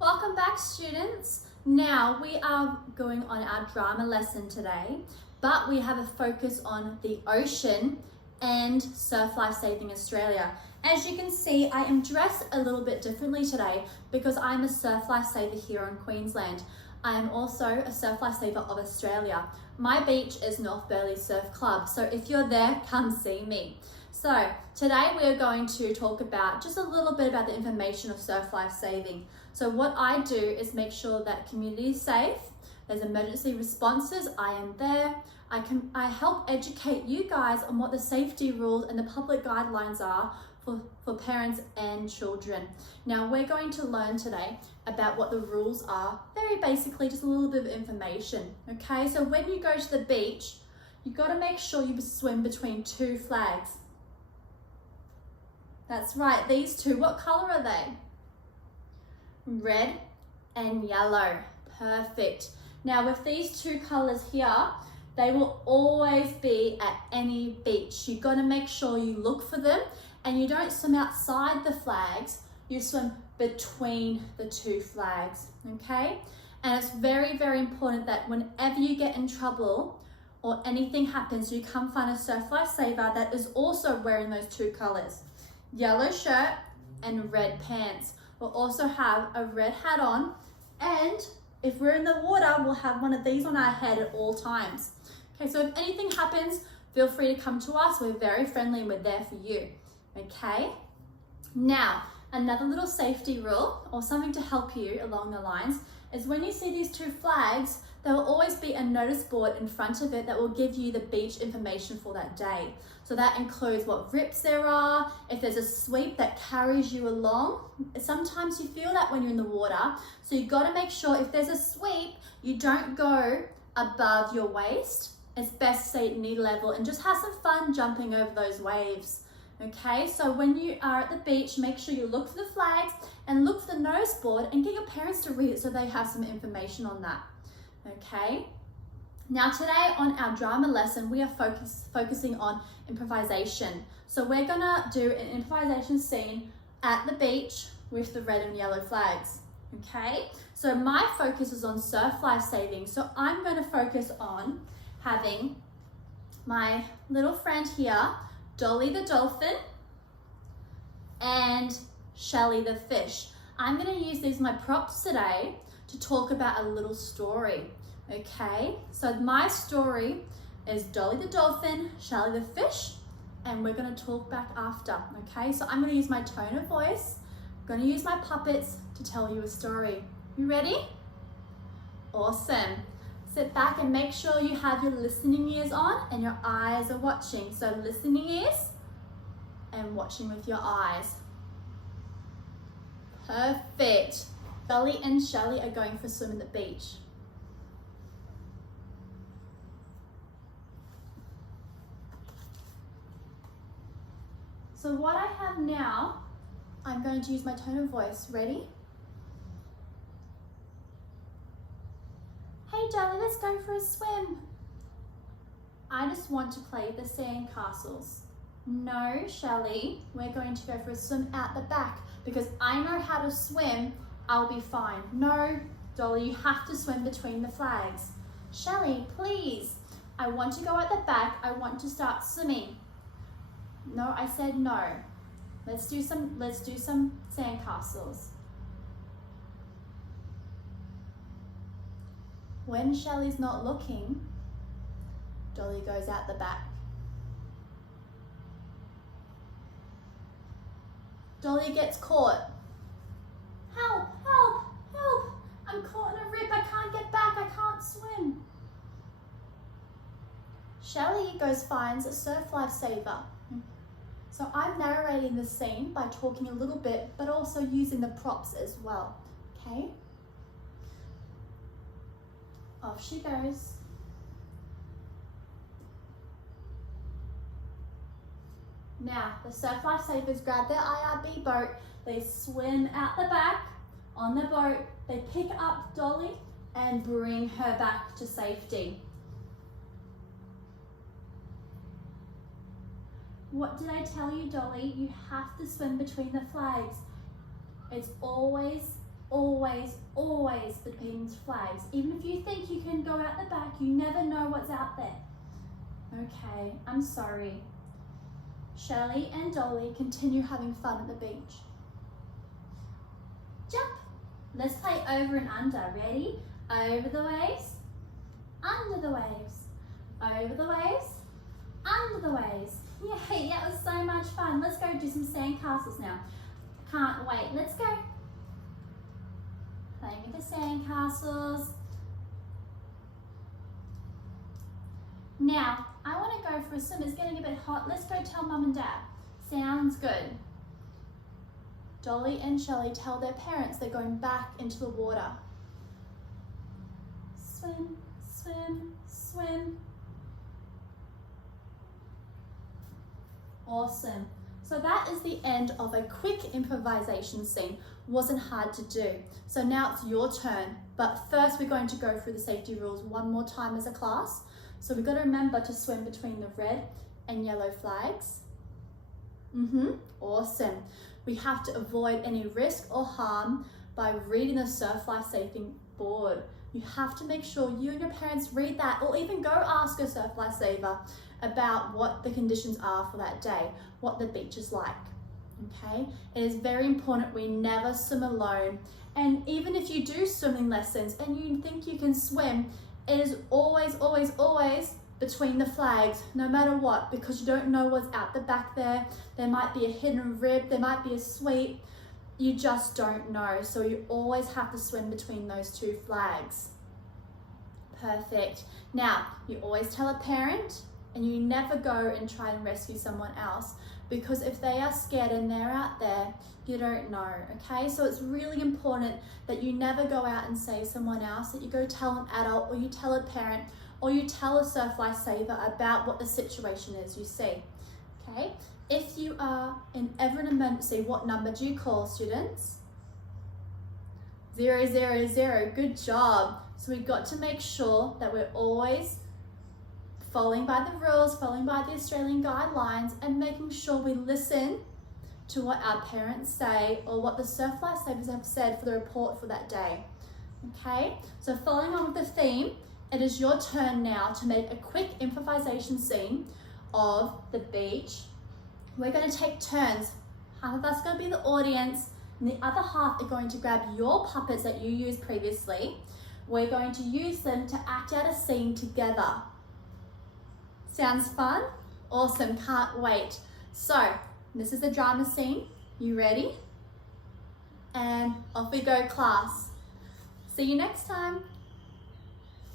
Welcome back, students. Now we are going on our drama lesson today, but we have a focus on the ocean and Surf Life Saving Australia. As you can see, I am dressed a little bit differently today because I'm a surf lifesaver here in Queensland. I am also a surf lifesaver of Australia. My beach is North Burleigh Surf Club, so if you're there, come see me. So today we are going to talk about just a little bit about the information of surf life saving. So what I do is make sure that community is safe, there's emergency responses, I am there. I help educate you guys on what the safety rules and the public guidelines are for parents and children. Now we're going to learn today about what the rules are, very basically just a little bit of information, okay? So when you go to the beach, you've got to make sure you swim between two flags. That's right, these two, what color are they? Red and yellow, perfect. Now with these two colors here, they will always be at any beach. You've got to make sure you look for them and you don't swim outside the flags, you swim between the two flags, okay? And it's very, very important that whenever you get in trouble or anything happens, you come find a surf lifesaver that is also wearing those two colors. Yellow shirt and red pants. We'll also have a red hat on, and if we're in the water, we'll have one of these on our head at all times. Okay, so if anything happens, feel free to come to us. We're very friendly and we're there for you. Okay, now another little safety rule or something to help you along the lines is when you see these two flags, there will always be a notice board in front of it that will give you the beach information for that day. So that includes what rips there are, if there's a sweep that carries you along. Sometimes you feel that when you're in the water, so you've got to make sure if there's a sweep, you don't go above your waist. It's best to stay at knee level and just have some fun jumping over those waves. Okay, so when you are at the beach, make sure you look for the flags and look for the notice board and get your parents to read it so they have some information on that. Okay, now today on our drama lesson, we are focusing on improvisation. So we're gonna do an improvisation scene at the beach with the red and yellow flags. Okay, so my focus is on surf life saving. So I'm gonna focus on having my little friend here, Dolly the dolphin, and Shelly the fish. I'm gonna use these my props today to talk about a little story. Okay, so my story is Dolly the dolphin, Shelly the fish, and we're gonna talk back after, okay? So I'm gonna use my tone of voice, I'm gonna use my puppets to tell you a story. You ready? Awesome. Sit back and make sure you have your listening ears on and your eyes are watching. So listening ears and watching with your eyes. Perfect. Dolly and Shelly are going for a swim at the beach. So what I have now, I'm going to use my tone of voice. Ready? Hey Dolly, let's go for a swim. I just want to play the sand castles. No, Shelly, we're going to go for a swim out the back because I know how to swim, I'll be fine. No, Dolly, you have to swim between the flags. Shelly, please. I want to go at the back, I want to start swimming. No, I said no. Let's do some sand castles. When Shelly's not looking, Dolly goes out the back. Dolly gets caught. Help, help, help. I'm caught in a rip, I can't get back, I can't swim. Shelly finds a surf lifesaver. So I'm narrating the scene by talking a little bit, but also using the props as well, okay? Off she goes. Now, the surf lifesavers grab their IRB boat, they swim out the back on the boat, they pick up Dolly and bring her back to safety. What did I tell you, Dolly? You have to swim between the flags. It's always always, always between flags. Even if you think you can go out the back, you never know what's out there. Okay, I'm sorry. Shelley and Dolly continue having fun at the beach. Jump. Let's play over and under. Ready? Over the waves, under the waves, over the waves, under the waves. Yay, that was so much fun. Let's go do some sand castles now. Can't wait. Let's go. Playing with the sand castles. Now, I want to go for a swim. It's getting a bit hot. Let's go tell Mum and Dad. Sounds good. Dolly and Shelley tell their parents they're going back into the water. Swim, swim, swim. Awesome. So that is the end of a quick improvisation scene. Wasn't hard to do. So now it's your turn. But first we're going to go through the safety rules one more time as a class. So we've got to remember to swim between the red and yellow flags. Awesome. We have to avoid any risk or harm by reading the surf life saving board. You have to make sure you and your parents read that, or even go ask a surf lifesaver about what the conditions are for that day, what the beach is like. Okay? It is very important we never swim alone. And even if you do swimming lessons and you think you can swim, it is always, always, always between the flags, no matter what, because you don't know what's out the back there. There might be a hidden rib, there might be a sweep. You just don't know. So you always have to swim between those two flags. Perfect. Now, you always tell a parent, and you never go and try and rescue someone else, because if they are scared and they're out there, you don't know, okay? So it's really important that you never go out and save someone else, that you go tell an adult, or you tell a parent, or you tell a surf lifesaver about what the situation is you see, okay? If you are in ever an emergency, what number do you call, students? 000, good job. So we've got to make sure that we're always following by the rules, following by the Australian guidelines, and making sure we listen to what our parents say or what the surf lifesavers have said for the report for that day. Okay, so following on with the theme, it is your turn now to make a quick improvisation scene of the beach. We're going to take turns. Half of us are going to be the audience, and the other half are going to grab your puppets that you used previously. We're going to use them to act out a scene together. Sounds fun? Awesome, can't wait. So, this is the drama scene. You ready? And off we go, class. See you next time.